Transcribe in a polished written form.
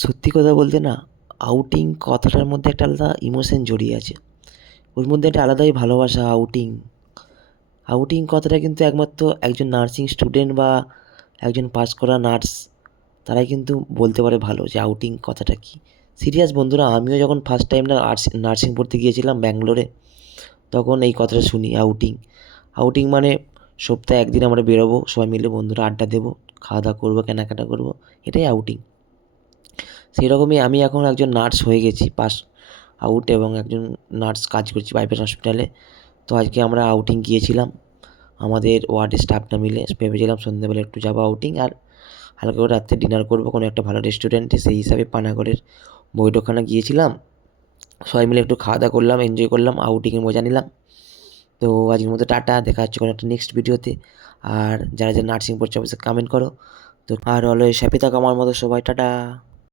সত্যি কথা বলতে না, আউটিং কথাটার মধ্যে একটা আলাদা ইমোশন জড়িয়ে আছে। ওর মধ্যে একটা আলাদাই ভালোবাসা। আউটিং আউটিং কথাটা কিন্তু একমাত্র একজন নার্সিং স্টুডেন্ট বা একজন পাস করা নার্স তারাই কিন্তু বলতে পারে ভালো যে আউটিং কথাটা কী। সিরিয়াস বন্ধুরা, আমিও যখন ফার্স্ট টাইম না নার্সিং পড়তে গিয়েছিলাম ব্যাঙ্গালোরে, তখন এই কথাটা শুনি আউটিং। আউটিং মানে সপ্তাহে একদিন আমরা বেরোবো সবাই মিলে, বন্ধুরা আড্ডা দেবো, খাওয়া দাওয়া করবো, কেনাকাটা করবো, এটাই আউটিং। সেই রকমই আমি এখন একজন নার্স হয়ে গেছি, পাস আউট, এবং একজন নার্স কাজ করছি প্রাইভেট হসপিটালে। তো আজকে আমরা আউটিং গিয়েছিলাম আমাদের ওয়ার্ডের স্টাফরা মিলে। ভেবেছিলাম সন্ধ্যেবেলা একটু যাবো আউটিং, আর হালকা করে রাত্রে ডিনার করবো কোনো একটা ভালো রেস্টুরেন্টে। সেই হিসাবে পানাগড়ের বৈঠকখানা গিয়েছিলাম, সবাই মিলে একটু খাওয়া দাওয়া করলাম, এনজয় করলাম, আউটিংয়ের মজা নিলাম। তো আজকের মতো টাটা, দেখা হচ্ছে কোনো একটা নেক্সট ভিডিওতে। আর যারা যারা নার্সিং পড়ছে অবশ্যই কমেন্ট করো। তো আর অলওয়েজ হ্যাপি থাকো আমার মতো সবাই, টাটা।